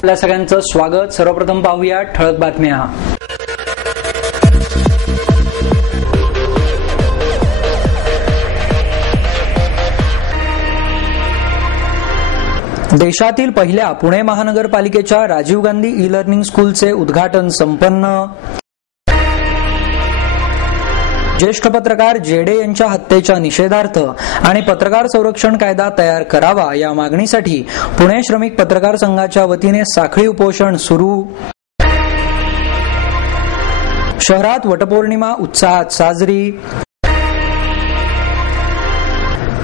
आपल्या सगळ्यांचं स्वागत। सर्वप्रथम पाहूया ठळक बातम्या। देशातील पहिल्या पुणे महानगरपालिकेच्या राजीव गांधी ई लर्निंग स्कूलचे उद्घाटन संपन्न। ज्येष्ठ पत्रकार जेडे यांच्या हत्येच्या निषेधार्थ आणि पत्रकार संरक्षण कायदा तयार करावा या मागणीसाठी पुणे श्रमिक पत्रकार संघाच्या वतीने साखळी उपोषण सुरू। शहरात वटपौर्णिमा उत्साहात साजरी।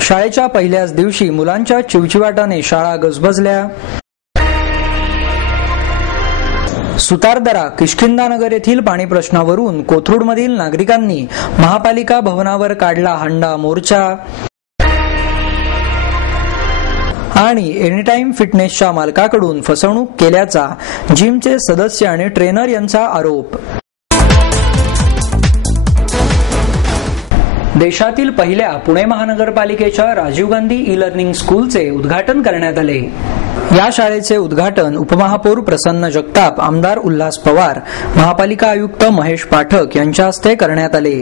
शाळेच्या पहिल्याच दिवशी मुलांच्या चिवचिवाटाने शाळा गजबजल्या। सुतारदरा किष्किंधानगर येथील पाणी प्रश्नावरून कोथरूडमधील नागरिकांनी महापालिका भवनावर काढला हंडा मोर्चा। आणि एनीटाइम फिटनेसच्या मालकाकडून फसवणूक केल्याचा जिमचे सदस्य आणि ट्रेनर यांचा आरोप। देशातील पहिल्या पुणे महानगरपालिकेच्या राजीव गांधी ई लर्निंग स्कूलचे उद्घाटन करण्यात आले। या शाळेचे उद्घाटन उपमहापौर प्रसन्न जगताप, आमदार उल्हास पवार, महापालिका आयुक्त महेश पाठक यांच्या हस्ते करण्यात आले।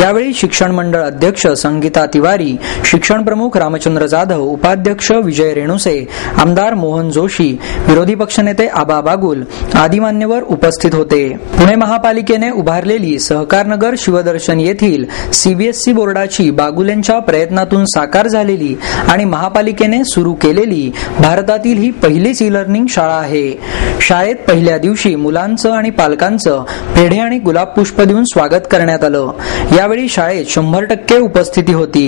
यावेळी शिक्षण मंडळ अध्यक्ष संगीता तिवारी, शिक्षण प्रमुख रामचंद्र जाधव, उपाध्यक्ष विजय रेणुसे, आमदार मोहन जोशी, विरोधी पक्षनेते आबा बागुल आदी मान्यवर उपस्थित होते। पुणे महापालिकेने उभारलेली सहकारनगर शिवदर्शन येथील सीबीएसई बोर्डाची बागुलेंच्या प्रयत्नातून साकार झालेली आणि महापालिकेने सुरू केलेली भारतातील ही पहिलीच ई लर्निंग शाळा आहे। शाळेत पहिल्या दिवशी मुलांचं आणि पालकांचं पेढे आणि गुलाब पुष्प देऊन स्वागत करण्यात आलं। यावेळी शाळेत 100% उपस्थिती होती।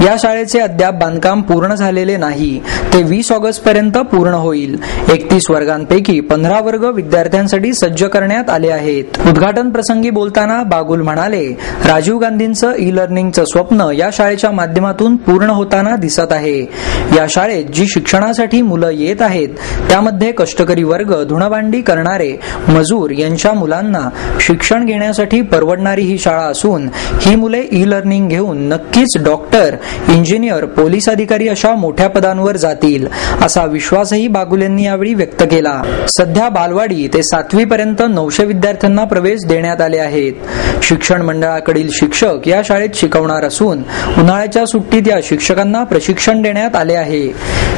या शाळेचे अद्याप बांधकाम पूर्ण झालेले नाही, ते 20 ऑगस्ट पर्यंत पूर्ण होईल। 31 वर्गांपैकी 15 वर्ग विद्यार्थ्यांसाठी सज्ज करण्यात आले आहेत। उद्घाटन प्रसंगी बोलताना बागुल म्हणाले, राजीव गांधींचं ई लर्निंगचं स्वप्न या शाळेच्या माध्यमातून पूर्ण होताना दिसत आहे। या शाळेत जी शिक्षणासाठी मुलं येत आहेत त्यामध्ये कष्टकरी वर्ग, धुणभांडी करणारे मजूर यांच्या मुलांना शिक्षण घेण्यासाठी परवडणारी ही शाळा असून ही मुले ई लर्निंग घेऊन नक्कीच डॉक्टर, इंजिनियर, पोलीस अधिकारी अशा मोठ्या पदांवर जातील असा विश्वासही बागुल यांनी यावेळी व्यक्त केला। सध्या बालवाडी ते 7वी पर्यंत 900 विद्यार्थ्यांना प्रवेश देण्यात आले आहेत। शिक्षण मंडळाकडील शिक्षक या शाळेत शिकवणार असून उन्हाळ्याच्या सुट्टीत या शिक्षकांना प्रशिक्षण देण्यात आले आहे।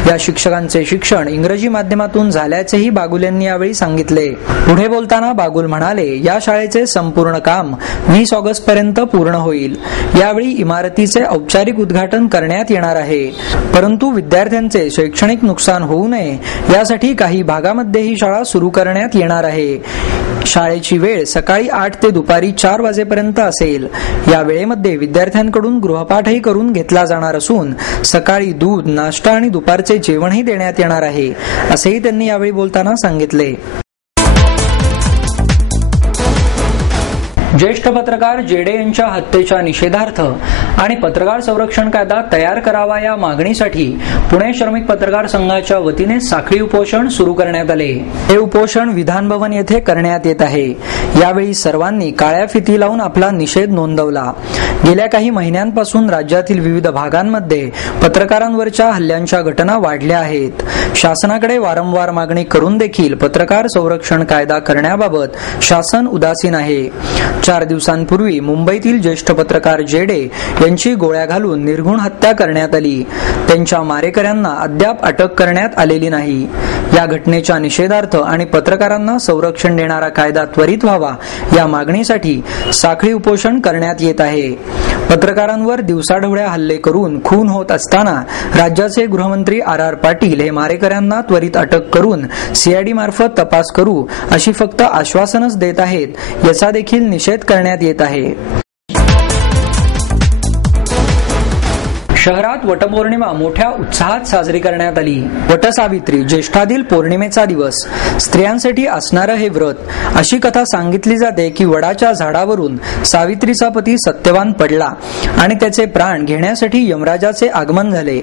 या शिक्षकांचे शिक्षण इंग्रजी माध्यमातून झाल्याचेही बागुल यांनी यावेळी सांगितले। पुढे बोलताना बागुल म्हणाले, या शाळेचे संपूर्ण काम 20 ऑगस्ट पर्यंत पूर्ण होईल। यावेळी इमारतीचे औपचारिक उद्घाटन करण्यात येणार आहे, परंतु विद्यार्थ्यांचे शैक्षणिक नुकसान होऊ नये यासाठी काही भागामध्ये ही शाळा सुरू करण्यात येणार आहे। शाळेची वेळ सकाळी 8 ते दुपारी 4 वाजेपर्यंत असेल। या वेळेमध्ये विद्यार्थ्यांकडून गृहपाठही करून घेतला जाणार असून सकाळी दूध, नाश्ता आणि दुपारचे जेवणही देण्यात येणार आहे, असेही त्यांनी यावेळी बोलताना सांगितले। ज्येष्ठ पत्रकार जेडे यांच्या हत्येच्या निषेधार्थ आणि पत्रकार संरक्षण कायदा तयार करावा या मागणीसाठी पुणे श्रमिक पत्रकार संघाच्या वतीने साखळी उपोषण सुरू करण्यात आले। हे उपोषण विधान भवन येथे करण्यात येत आहे। यावेळी सर्वांनी काळ्या फिती लावून आपला निषेध नोंदवला। गेल्या काही महिन्यांपासून राज्यातील विविध भागांमध्ये पत्रकारांवरच्या हल्ल्यांच्या घटना वाढल्या आहेत। शासनाकडे वारंवार मागणी करून देखील पत्रकार संरक्षण कायदा करण्याबाबत शासन उदासीन आहे। 4 दिवसांपूर्वी मुंबईतील ज्येष्ठ पत्रकार जेडे यांची गोळ्या घालून निर्घृण हत्या करण्यात आली। त्यांच्या मारेकऱ्यांना अद्याप अटक करण्यात आलेली नाही। या घटनेच्या निषेधार्थ आणि पत्रकारांना संरक्षण देणारा कायदा त्वरित व्हावा या मागणीसाठी साखळी उपोषण करण्यात येत आहे। पत्रकारांवर दिवसाढवळ्या हल्ले करून खून होत असताना राज्याचे गृहमंत्री आर पाटील हे मारेकऱ्यांना त्वरित अटक करून सीआयडी मार्फत तपास करू अशी फक्त आश्वासनच देत आहेत, याचा देखील निषेध करण्यात येत आहे। शहरात वटपौर्णिमा मोठ्या उत्साहात साजरी करण्यात आली। वटसावित्री ज्येष्ठातील पौर्णिमेचा दिवस, स्त्रियांसाठी असणारं हे व्रत। अशी कथा सांगितली जाते की वडाच्या झाडावरून सावित्रीचा पती सत्यवान पडला आणि त्याचे प्राण घेण्यासाठी यमराजाचे आगमन झाले।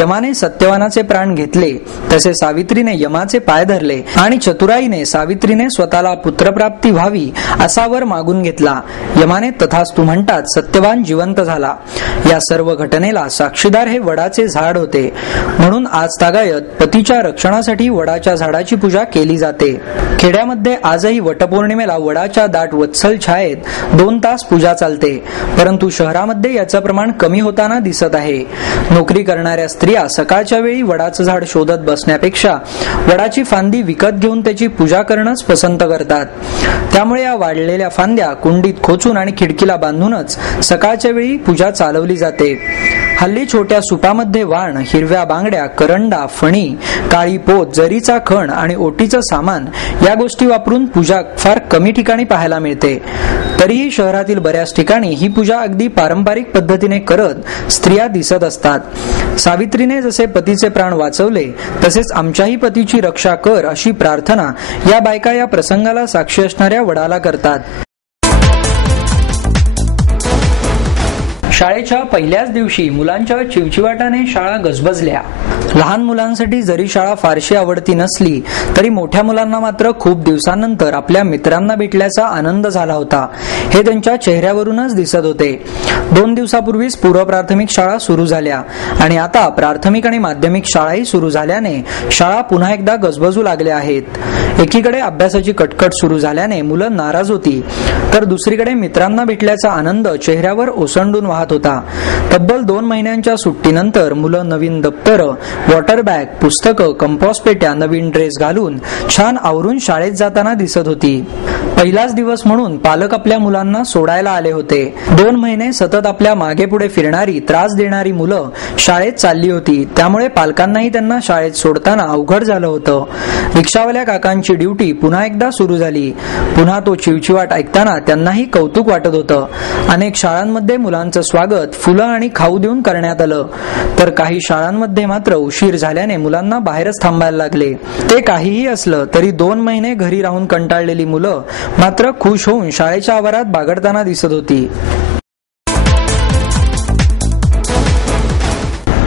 यमाने सत्यवानाचे प्राण घेतले, तसे सावित्रीने यमाचे पाय धरले आणि चतुराईने सावित्रीने स्वतःला पुत्रप्राप्ती व्हावी असा वर मागून घेतला। यमाने तथास्तु म्हणतात सत्यवान जिवंत झाला। या सर्व घटनेला साक्षीदार हे वडाचे झाड होते, म्हणून आज तागायत पतीच्या रक्षणासाठी वडाच्या झाडाची पूजा केली जाते. खेड्यामध्ये आजही वटपौर्णिमेला वडाच्या दाट वत्सल छायेत 2 तास पूजा चालते, परंतु शहरामध्ये याचं प्रमाण कमी होताना दिसत आहे. नोकरी करणाऱ्या स्त्रिया सकाळच्या वेळी वडाचं झाड शोधत बसण्यापेक्षा वडाची फांदी विकत घेऊन त्याची पूजा करणंच पसंत करतात. त्यामुळे या वाढलेल्या फांद्या कुंडीत खोचून आणि खिडकीला बांधूनच सकाळच्या वेळी पूजा चालवली जाते. हल्ली छोट्या सुपामध्ये वाण, हिरव्या बांगड्या, करंडा, फणी, काळी पोत, जरीचा खण आणि ओटीचं सामान या गोष्टी वापरून पूजा फार कमी ठिकाणी पाहायला मिळते. तरीही शहरातील बऱ्याच ठिकाणी ही पूजा अगदी पारंपरिक पद्धतीने करत स्त्रिया दिसत असतात. सावित्रीने जसे पतीचे प्राण वाचवले तसेच आमच्याही पतीची रक्षा कर अशी प्रार्थना या बायका या प्रसंगाला साक्षी असणाऱ्या वडाला करतात. शाळेच्या पहिल्याच दिवशी मुलांच्या चिवचिवाटाने शाळा गजबजल्या. लहान मुलांसाठी जरी शाळा फारशी आवडती नसली तरी मोठ्या मुलांना मात्र खूप दिवसांनंतर आपल्या मित्रांना भेटल्याचा आनंद झाला होता, हे त्यांच्या चेहऱ्यावरूनच दिसत होते. 2 दिवसापूर्वीच पूर्व प्राथमिक शाळा सुरू झाल्या आणि आता प्राथमिक आणि माध्यमिक शाळाही सुरू झाल्याने शाळा पुन्हा एकदा गजबजू लागल्या आहेत. एकीकडे अभ्यासाची कटकट सुरू झाल्याने मुलं नाराज होती, तर दुसरीकडे मित्रांना भेटल्याचा आनंद चेहऱ्यावर ओसंडून वाहत होता. तब्बल 2 महिन्यांच्या सुट्टीनंतर मुलं नवीन दप्तरं, वॉटर बॅग, पुस्तकं, कंपॉस पेट्या, नवीन ड्रेस घालून छान आवरून शाळेत जाताना दिसत होती. पहिलाच दिवस म्हणून पालक आपल्या मुलांना सोडायला आले होते. 2 महिने सतत आपल्या मागे पुढे फिरणारी, त्रास देणारी मुलं शाळेत चालली होती, त्यामुळे पालकांनाही त्यांना शाळेत सोडताना अवघड झालं होतं. रिक्षावाल्या काकांची ड्युटी पुन्हा एकदा सुरू झाली. पुन्हा तो चिवचिवाट ऐकताना त्यांनाही कौतुक वाटत होतं. अनेक शाळांमध्ये मुलांचं स्वागत फुलं आणि खाऊ देऊन करण्यात आलं, तर काही शाळांमध्ये मात्र उशीर झाल्याने मुलांना बाहेरच थांबायला लागले. ते काहीही असलं तरी 2 महिने घरी राहून कंटाळलेली मुलं मात्र खुश होऊन शाळेच्या आवारात बागडताना दिसत होती.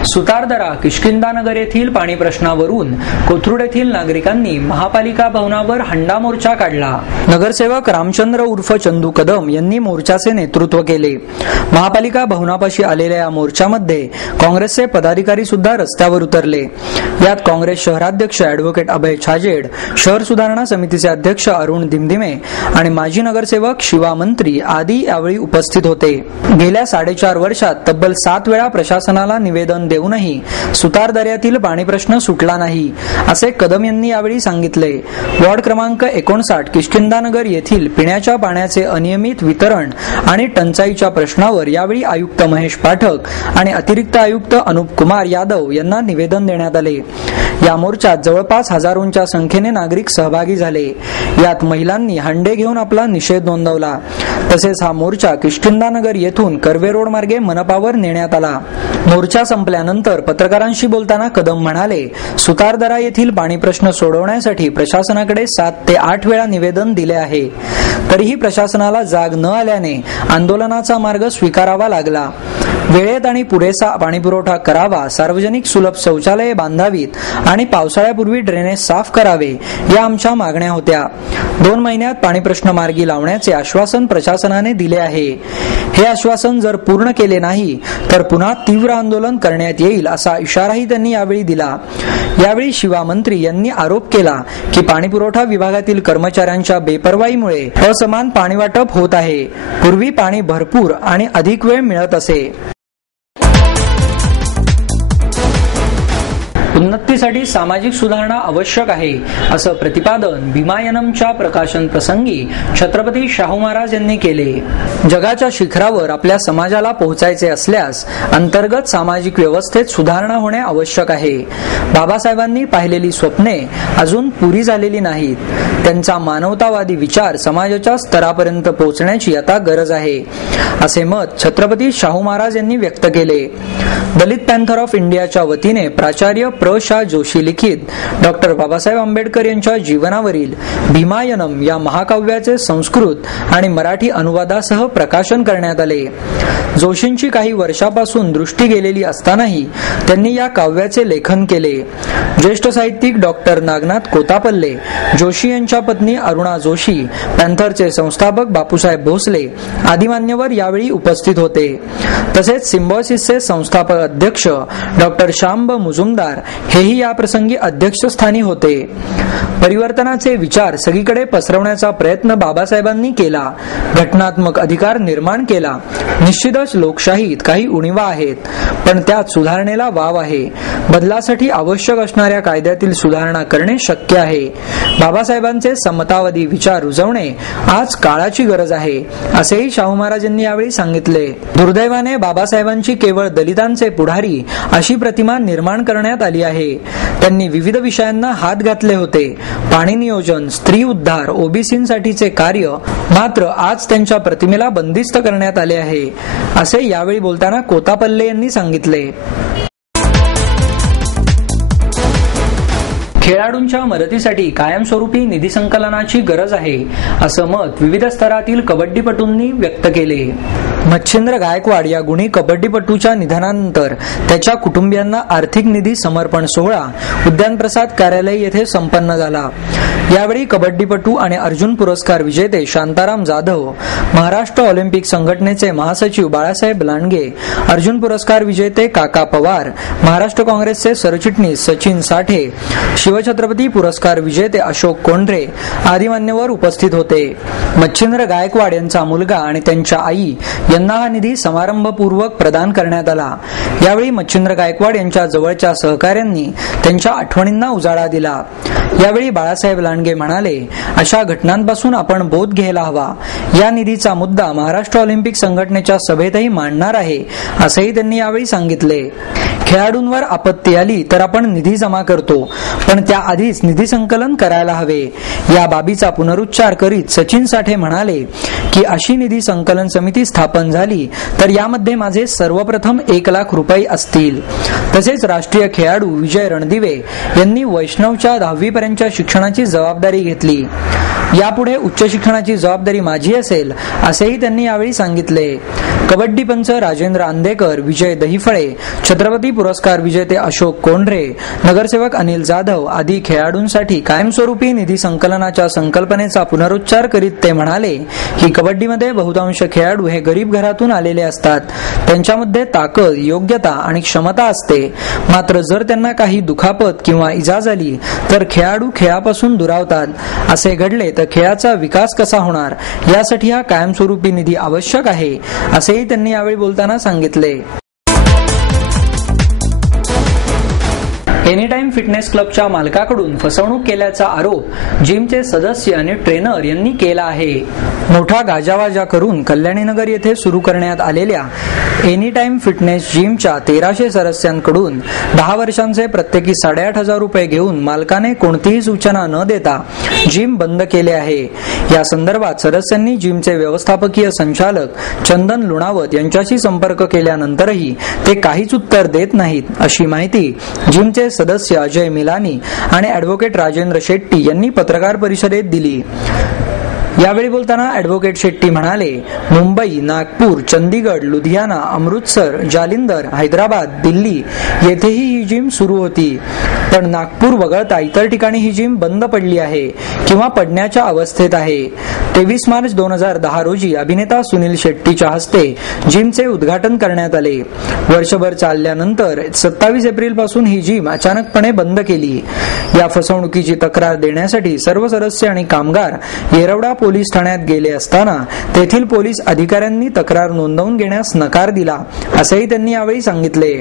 सुतारदरा किष्किंधानगर येथील पाणी प्रश्नावरून कोथरूड येथील नागरिकांनी महापालिका भवनावर हंडा मोर्चा काढला. नगरसेवक रामचंद्र उर्फ चंदू कदम यांनी मोर्चाचे नेतृत्व केले. महापालिका भवनापाशी आलेल्या या मोर्चामध्ये काँग्रेसचे पदाधिकारी सुद्धा रस्त्यावर उतरले. यात काँग्रेस शहराध्यक्ष ॲडव्होकेट अभय छाजेड, शहर सुधारणा समितीचे अध्यक्ष अरुण दिमदिमे आणि माजी नगरसेवक शिवा मंत्री आदी यावेळी उपस्थित होते. गेल्या 4.5 वर्षात तब्बल 7 वेळा प्रशासनाला निवेदन देऊनही सुतारदऱ्यातील पाणी प्रश्न सुटला नाही, असे कदम यांनी यावेळी सांगितले. वॉर्ड क्रमांक 59 किष्किंधानगर येथील पिण्याच्या पाण्याचे अनियमित वितरण आणि टंचाईच्या प्रश्नावर यावेळी आयुक्त महेश पाठक आणि अतिरिक्त आयुक्त अनुप कुमार यादव यांना निवेदन देण्यात आले. या मोर्चात जवळपास हजारोंच्या संख्येने नागरिक सहभागी झाले. यात महिलांनी हंडे घेऊन आपला निषेध नोंदवला. तसेच हा मोर्चा किष्किंधानगर येथून कर्वे रोड मार्गे मनपावर नेण्यात आला. मोर्चा संपल्यानंतर पत्रकारांशी बोलताना कदम म्हणाले, सुतारदरा येथील पाणी प्रश्न सोडवण्यासाठी प्रशासनाकडे 7 ते 8 वेळा निवेदन दिले आहे. तरीही प्रशासनाला जाग न आल्याने आंदोलनाचा मार्ग स्वीकारावा लागला. वेळेत आणि पुरेसा पाणीपुरवठा करावा, सार्वजनिक सुलभ शौचालये बांधावीत आणि पावसाळ्यापूर्वी ड्रेनेज साफ करावे या आमच्या मागण्या होत्या. 2 महिन्यात पाणी प्रश्न मार्गी लावण्याचे आश्वासन प्रशासनाने दिले आहे. हे आश्वासन जर पूर्ण केले नाही तर पुन्हा तीव्र आंदोलन करण्यात येईल असा इशाराही त्यांनी यावेळी दिला. यावेळी शिवा मंत्री यांनी आरोप केला की पाणीपुरवठा विभागातील कर्मचाऱ्यांच्या बेपर्वाईमुळे असमान पाणी वाटप होत आहे. पूर्वी पाणी भरपूर आणि अधिक वेळ मिळत असे. उन्नतीसाठी सामाजिक सुधारणा आवश्यक आहे, असं प्रतिपादन भीमायनमच्या प्रकाशन प्रसंगी छत्रपती शाहू महाराज यांनी केले. जगाच्या शिखरावर आपल्या समाजाला पोहोचायचे असल्यास अंतर्गत सामाजिक व्यवस्थेत सुधारणा होणे आवश्यक आहे. बाबासाहेबांनी पाहिलेली स्वप्ने अजून पुरी झालेली नाहीत. त्यांचा मानवतावादी विचार समाजाच्या स्तरापर्यंत पोहोचण्याची आता गरज आहे, असे मत छत्रपती शाहू महाराज यांनी व्यक्त केले. दलित पॅन्थर ऑफ इंडियाच्या वतीने प्राचार्य शा जोशी लिखित डॉक्टर बाबासाहेब आंबेडकर यांच्या जीवनावरील भीमायनम या महाकाव्याचे संस्कृत आणि मराठी अनुवादासह प्रकाशन करण्यात आले. जोशींची काही वर्षापासून दृष्टी गेलेली असतानाही त्यांनी या काव्याचे लेखन केले. ज्येष्ठ साहित्यिक डॉक्टर नागनाथ कोतापल्ले, जोशी यांच्या पत्नी अरुणा जोशी, पॅन्थरचे संस्थापक बापूसाहेब भोसले आदी मान्यवर यावेळी उपस्थित होते. तसेच सिम्बॉयसिसचे संस्थापक अध्यक्ष डॉक्टर शांब मुजुमदार हेही याप्रसंगी अध्यक्षस्थानी होते. परिवर्तनाचे विचार सगळीकडे पसरवण्याचा प्रयत्न बाबासाहेबांनी केला. घटनात्मक अधिकार निर्माण केला. निश्चितच लोकशाहीत काही उणीवा आहेत, पण त्यात सुधारणेला वाव आहे. बदलासाठी आवश्यक असणाऱ्या कायद्यातील सुधारणा करणे शक्य आहे. बाबासाहेबांचे समतावादी विचार रुजवणे आज काळाची गरज आहे, असेही शाहू महाराजांनी यावेळी सांगितले. दुर्दैवाने बाबासाहेबांची केवळ दलितांचे पुढारी अशी प्रतिमा निर्माण करण्यात आली आहे. त्यांनी विविध विषयांना हात घातले होते. पाणी नियोजन, स्त्री उद्धार, ओबीसींसाठीचे कार्य, मात्र आज त्यांच्या प्रतिमेला बंदिस्त करण्यात आले आहे, असे यावेळी बोलताना कोतापल्ले यांनी सांगितले. खेळाडूंच्या मदतीसाठी कायमस्वरूपी निधी संकलनाची गरज आहे, असं मत विविध स्तरातील कबड्डीपटूंनी व्यक्त केले. मच्छिंद्र गायकवाड या गुणी कबड्डीपटूच्या निधनानंतर त्याच्या कुटुंबियांना आर्थिक निधी समर्पण सोहळा उद्यानप्रसाद कार्यालय येथे संपन्न झाला. यावेळी कबड्डीपटू आणि अर्जुन पुरस्कार विजेते शांताराम जाधव, महाराष्ट्र ऑलिम्पिक संघटनेचे महासचिव बाळासाहेब लांडगे, अर्जुन पुरस्कार विजेते काका पवार, महाराष्ट्र काँग्रेसचे सरचिटणीस सचिन साठे, शिवछत्रपती पुरस्कार विजेते अशोक कोंढरे आदी मान्यवर उपस्थित होते. मच्छिंद्र गायकवाड यांचा मुलगा आणि त्यांच्या आई यांना हा निधी समारंभपूर्वक प्रदान करण्यात आला. यावेळी मच्छिंद्र गायकवाड यांच्या जवळच्या सहकाऱ्यांनी त्यांच्या आठवणींना उजाळा दिला. यावेळी बाळासाहेब लांडगे म्हणाले, अशा घटनांपासून आपण बोध घ्यायला हवा. या निधीचा मुद्दा महाराष्ट्र ऑलिम्पिक संघटनेच्या सभेतही मांडणार आहे, असेही त्यांनी यावेळी सांगितले. खेळाडूंवर आपत्ती आली तर आपण निधी जमा करतो, पण त्याआधीच निधी संकलन करायला हवे. या बाबीचा पुनरुच्चार करीत सचिन साठे म्हणाले की अशी निधी संकलन समिती स्थापन झाली तर यामध्ये माझे सर्वप्रथम 1 लाख रुपये असतील. तसेच राष्ट्रीय खेळाडू विजय रणदिवे यांनी वैष्णवच्या 10वी पर्यंतच्या शिक्षणाची जबाबदारी घेतली. यापुढे उच्च शिक्षणाची जबाबदारी माझी असेल, असेही त्यांनी यावेळी सांगितले. कबड्डी पंच राजेंद्र अंदेकर, विजय दहिफळे, छत्रपती पुरस्कार विजेते अशोक कोंढरे, नगरसेवक अनिल जाधव आदी खेळाडूंसाठी कायमस्वरूपी निधी संकलनाच्या संकल्पनेचा पुनरुच्चार करीत ते म्हणाले की कबड्डीमध्ये बहुतांश खेळाडू हे गरीब घरातून आलेले असतात. त्यांच्यामध्ये ताकद, योग्यता आणि क्षमता असते, मात्र जर त्यांना काही दुखापत किंवा इजा झाली तर खेळाडू खेळापासून दुरावतात. असे घडले तर खेळाचा विकास कसा होणार, यासाठी हा कायमस्वरूपी निधी आवश्यक आहे, असेही त्यांनी यावेळी बोलताना सांगितले. एनीटाइम फिटनेस क्लबच्या मालकाकडून फसवणूक केल्याचा आरोप जिमचे सदस्य आणि ट्रेनर यांनी केला आहे. मोठा गाजावाजा करून कल्याणीनगर येथे सुरू करण्यात आलेल्या एनीटाइम फिटनेस जिमच्या 1300 सदस्यांकडून 10 वर्षांचे प्रत्येकी 8,500 रुपये घेऊन मालकाने कोणतीही सूचना न देता जिम बंद केले आहे. या संदर्भात सदस्यांनी जिमचे व्यवस्थापकीय संचालक चंदन लुणावत यांच्याशी संपर्क केल्यानंतरही ते काहीच उत्तर देत नाहीत, अशी माहिती जिमचे सदस्य अजय मिलानी आणि ॲडव्होकेट राजेंद्र शेट्टी यांनी पत्रकार परिषदेत दिली. यावेळी बोलताना ॲडव्होकेट शेट्टी म्हणाले, मुंबई, नागपूर, चंदीगड, लुधियाना, अमृतसर, जालिंदर, हैदराबाद, दिल्ली येथेही ही जिम सुरू होती, पण नागपूर वगळता इतर ठिकाणी ही जिम बंद पडली आहे किंवा पडण्याच्या अवस्थेत आहे. 23 मार्च 2010 रोजी अभिनेता सुनील शेट्टीच्या हस्ते जिमचे उद्घाटन करण्यात आले. वर्षभर चालल्यानंतर 27 एप्रिल पासून ही जिम अचानकपणे बंद केली. या फसवणुकीची तक्रार देण्यासाठी सर्व सदस्य आणि कामगार येरवडा पोलीस ठाण्यात गेले असताना तेथील पोलीस अधिकाऱ्यांनी तक्रार नोंदवून घेण्यास नकार दिला, असेही त्यांनी यावेळी सांगितले.